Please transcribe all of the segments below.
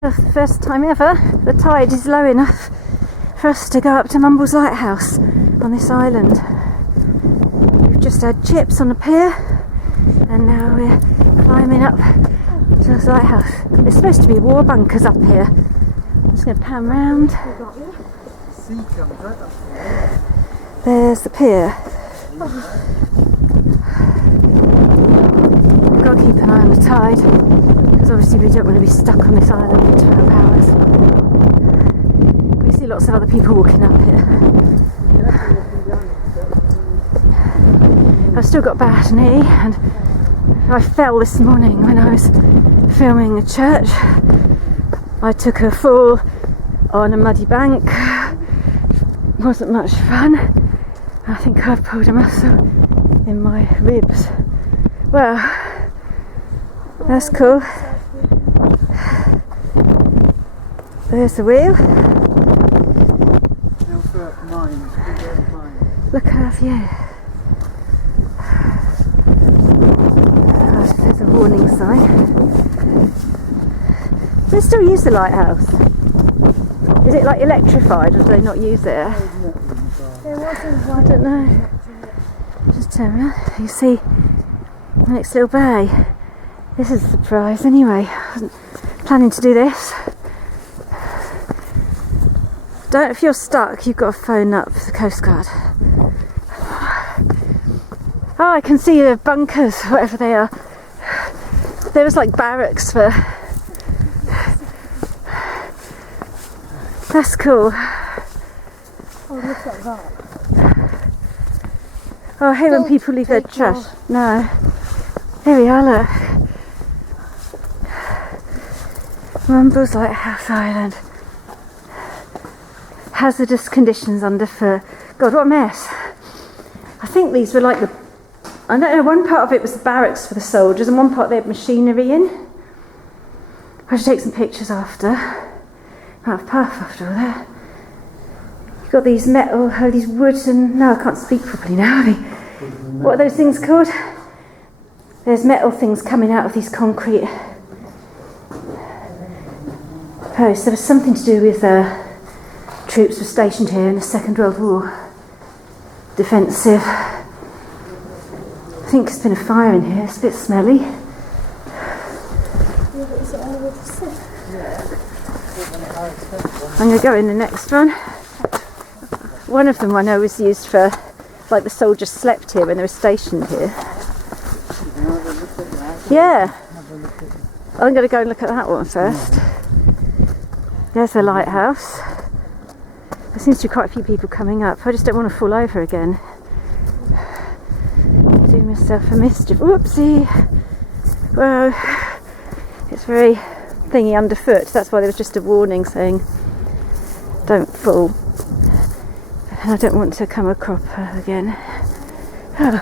For the first time ever, the tide is low enough for us to go up to Mumbles Lighthouse on this island. We've just had chips on the pier and now we're climbing up to this lighthouse. There's supposed to be war bunkers up here. I'm just going to pan round. There's the pier. We've got to keep an eye on the tide because obviously we don't want to be stuck on this island for 12 hours. We see lots of other people walking up here. I've still got a bad knee and I fell this morning when I was filming a church. I took a fall on a muddy bank. Wasn't much fun. I think I've pulled a muscle in my ribs. Well, that's cool. There's the wheel. Look at our view. There's a warning sign. They still use the lighthouse. Is it like electrified or do they not use it? There wasn't one. I don't know. Just turn around. You see the next little bay. This is a surprise anyway. I wasn't planning to do this. If you're stuck, you've got to phone up the Coast Guard. Oh, I can see the bunkers, whatever they are. There was like barracks for... That's cool. Oh, look at that. Oh, I hate when people leave their trash. No. Here we are, look. Mumbles Lighthouse Island. Hazardous conditions underfoot. God, what a mess. I think these were like the... I don't know, one part of it was the barracks for the soldiers and one part they had machinery in. I should take some pictures after. Out of path after all that. You've got these metal, these woods and... No, I can't speak properly now. What are those things called? There's metal things coming out of these concrete posts. There was something to do with troops were stationed here in the Second World War. Defensive. I think there's been a fire in here. It's a bit smelly. I'm going to go in the next one. One of them I know was used for, like the soldiers slept here when they were stationed here. Yeah. I'm going to go and look at that one first. There's the lighthouse. There seems to be quite a few people coming up. I just don't want to fall over again. Do myself a mischief. Whoopsie. Well, it's very thingy underfoot. That's why there was just a warning saying don't fall. And I don't want to come a cropper again. Oh,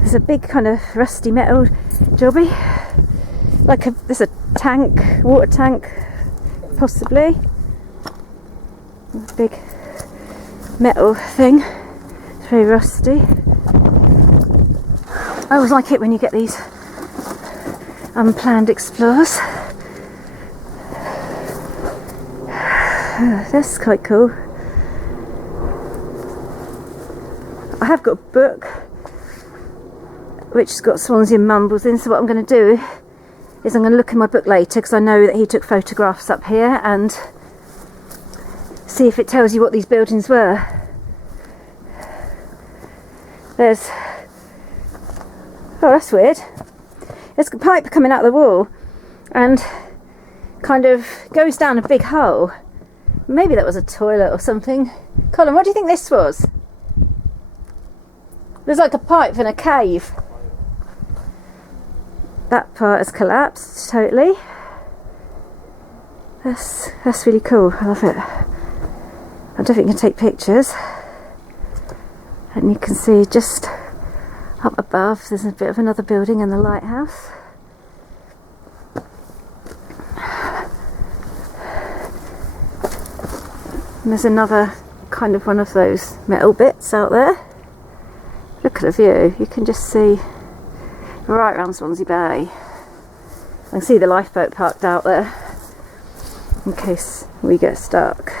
there's a big kind of rusty metal jobby. There's a tank, water tank, possibly. A big metal thing. It's very rusty. I always like it when you get these unplanned explores. That's quite cool. I have got a book which has got Swansea and Mumbles in, so what I'm going to do is I'm going to look in my book later because I know that he took photographs up here and see if it tells you what these buildings were. There's... Oh, that's weird. There's a pipe coming out of the wall and kind of goes down a big hole. Maybe that was a toilet or something. Colin, what do you think this was? There's like a pipe in a cave. That part has collapsed totally. That's really cool. I love it. I'm definitely going to take pictures. And you can see just up above there's a bit of another building and the lighthouse. And there's another kind of one of those metal bits out there. Look at the view. You can just see right around Swansea Bay. I can see the lifeboat parked out there. in case we get stuck.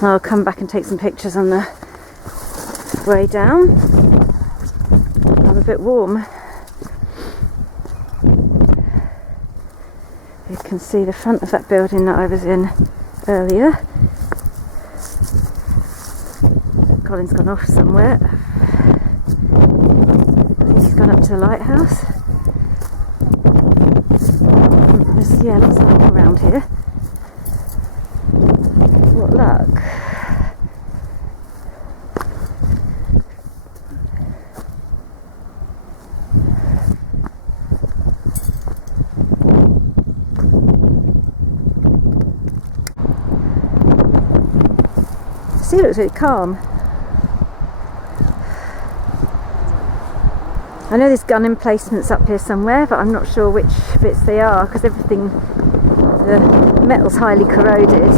I'll come back and take some pictures on the way down. I'm a bit warm. You can see the front of that building that I was in earlier. Colin's gone off somewhere. I think he's gone up to the lighthouse. There's, yeah, lots of people around here. What luck. The sea looks really calm. I know there's gun emplacements up here somewhere, but I'm not sure which bits they are, because everything, the metal's highly corroded.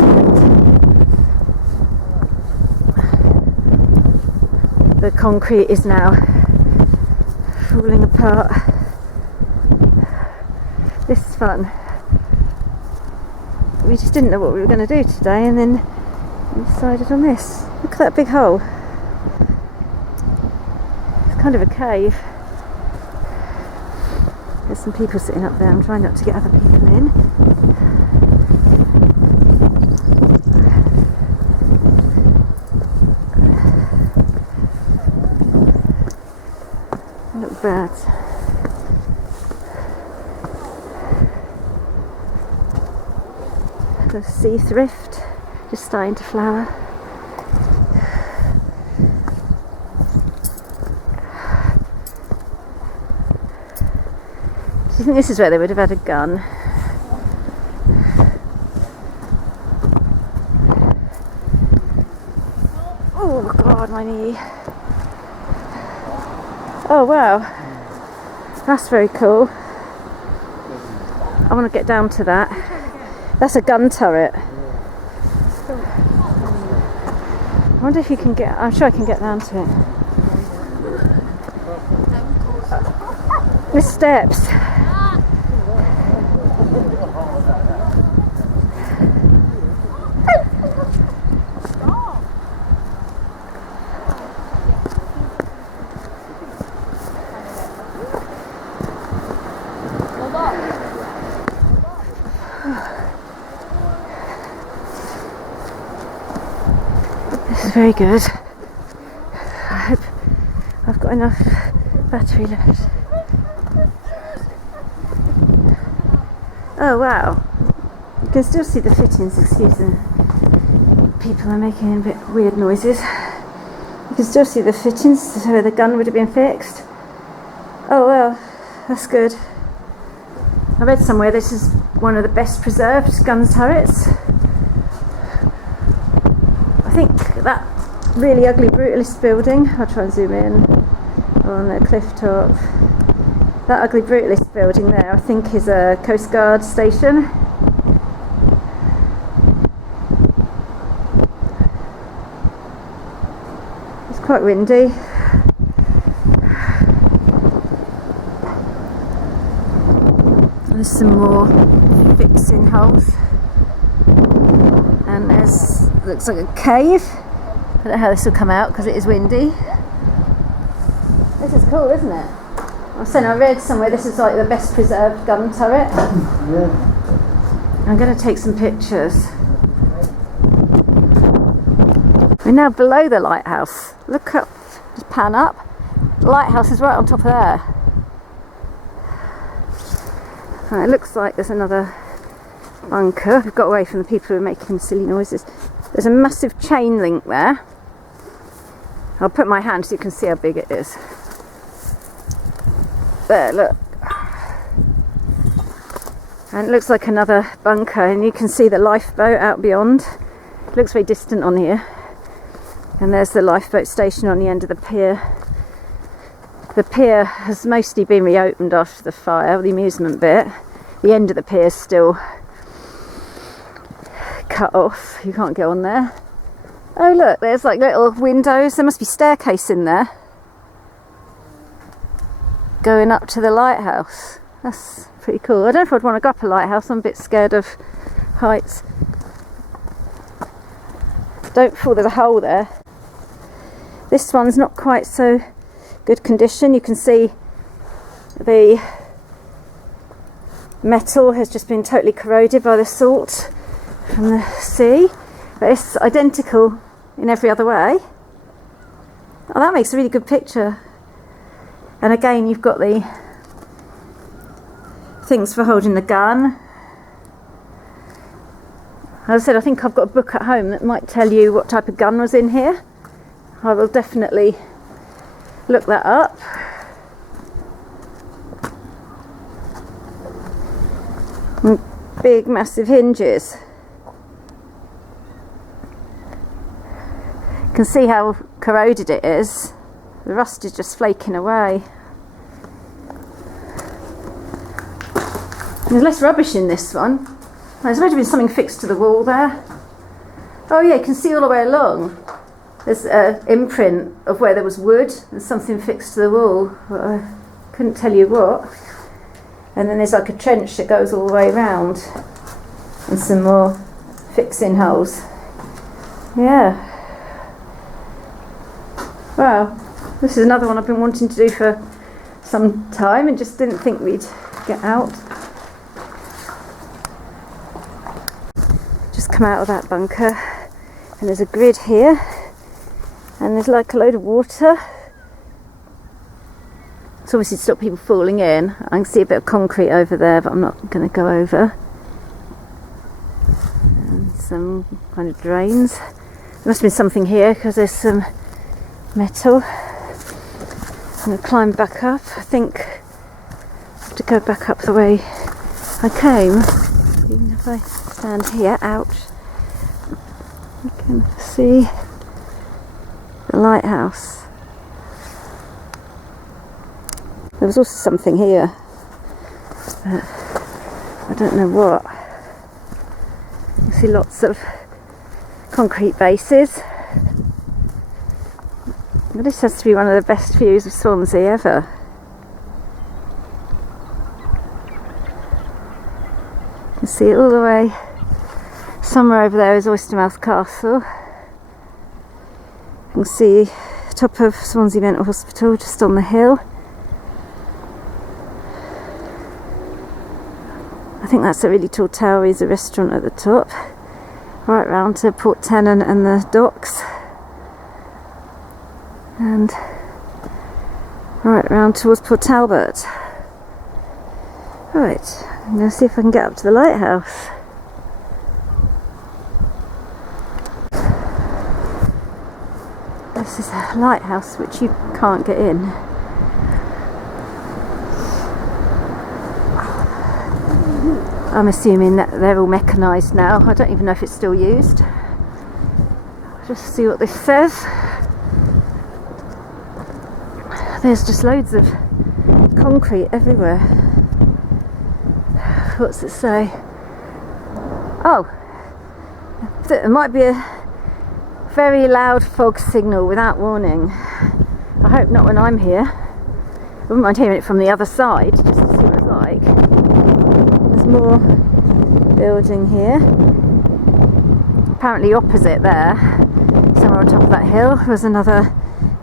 The concrete is now falling apart. This is fun. We just didn't know what we were going to do today, and then we decided on this. Look at that big hole. It's kind of a cave. There's some people sitting up there. I'm trying not to get other people in. Look, birds. The sea thrift just starting to flower. Do you think this is where they would have had a gun? Oh God, my knee. Oh wow, that's very cool. I want to get down to that. That's a gun turret. I wonder if you can get, I'm sure I can get down to it. With steps. This is very good. I hope I've got enough battery left. Oh wow, you can still see the fittings, excuse them. People are making a bit weird noises. You can still see the fittings where the gun would have been fixed. Oh well, that's good. I read somewhere this is one of the best preserved gun turrets. I think that really ugly brutalist building, I'll try and zoom in on the cliff top. That ugly brutalist building there, I think, is a Coast Guard station. It's quite windy. There's some more fixing holes. And there's, looks like a cave. I don't know how this will come out because it is windy. This is cool, isn't it? I read somewhere this is like the best preserved gun turret. Yeah. I'm going to take some pictures. We're now below the lighthouse. Look up, just pan up. The lighthouse is right on top of there. It looks like there's another bunker. We've got away from the people who are making silly noises. There's a massive chain link there. I'll put my hand so you can see how big it is. There, look. And it looks like another bunker, and you can see the lifeboat out beyond. It looks very distant on here. And there's the lifeboat station on the end of the pier. The pier has mostly been reopened after the fire, the amusement bit. The end of the pier is still cut off. You can't go on there. Oh look, there's like little windows. There must be staircase in there going up to the lighthouse. That's pretty cool. I don't know if I'd want to go up a lighthouse. I'm a bit scared of heights. Don't fall, there's a hole there. This one's not quite so good condition. You can see the metal has just been totally corroded by the salt from the sea, but it's identical in every other way. Oh, that makes a really good picture. And again, you've got the things for holding the gun. As I said, I think I've got a book at home that might tell you what type of gun was in here. I will definitely look that up. And big massive hinges. You can see how corroded it is. The rust is just flaking away. There's less rubbish in this one. There's meant to be something fixed to the wall there. Oh yeah, you can see all the way along. There's an imprint of where there was wood. There's something fixed to the wall, but I couldn't tell you what. And then there's like a trench that goes all the way around, and some more fixing holes. Yeah. Wow. This is another one I've been wanting to do for some time and just didn't think we'd get out. Just come out of that bunker and there's a grid here and there's like a load of water. It's obviously to stop people falling in. I can see a bit of concrete over there, but I'm not going to go over. And some kind of drains. There must have been something here because there's some metal. I'm going to climb back up. I think I have to go back up the way I came. Even if I stand here, ouch, you can see the lighthouse. There was also something here, but I don't know what. You see lots of concrete bases. This has to be one of the best views of Swansea ever. You can see it all the way. Somewhere over there is Oystermouth Castle. You can see the top of Swansea Mental Hospital just on the hill. I think that's a really tall tower. There's a restaurant at the top. Right round to Port Tennant and the docks. And right round towards Port Talbot. Right, I'm going to see if I can get up to the lighthouse. This is a lighthouse which you can't get in. I'm assuming that they're all mechanised now. I don't even know if it's still used. Just see what this says. There's just loads of concrete everywhere. What's it say? Oh, there might be a very loud fog signal without warning. I hope not when I'm here. I wouldn't mind hearing it from the other side, just to see what it's like. There's more building here. Apparently opposite there, somewhere on top of that hill, was another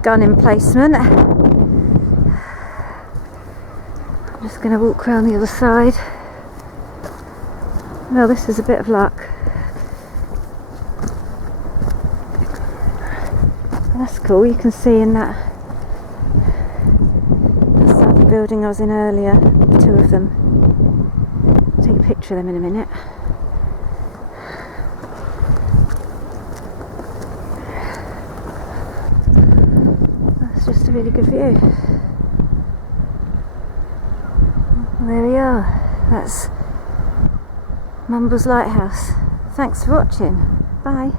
gun emplacement. I'm just going to walk around the other side. Well, this is a bit of luck. That's cool. You can see in that's the building I was in earlier, two of them. I'll take a picture of them in a minute. That's just a really good view. There we are. That's Mumbles Lighthouse. Thanks for watching. Bye.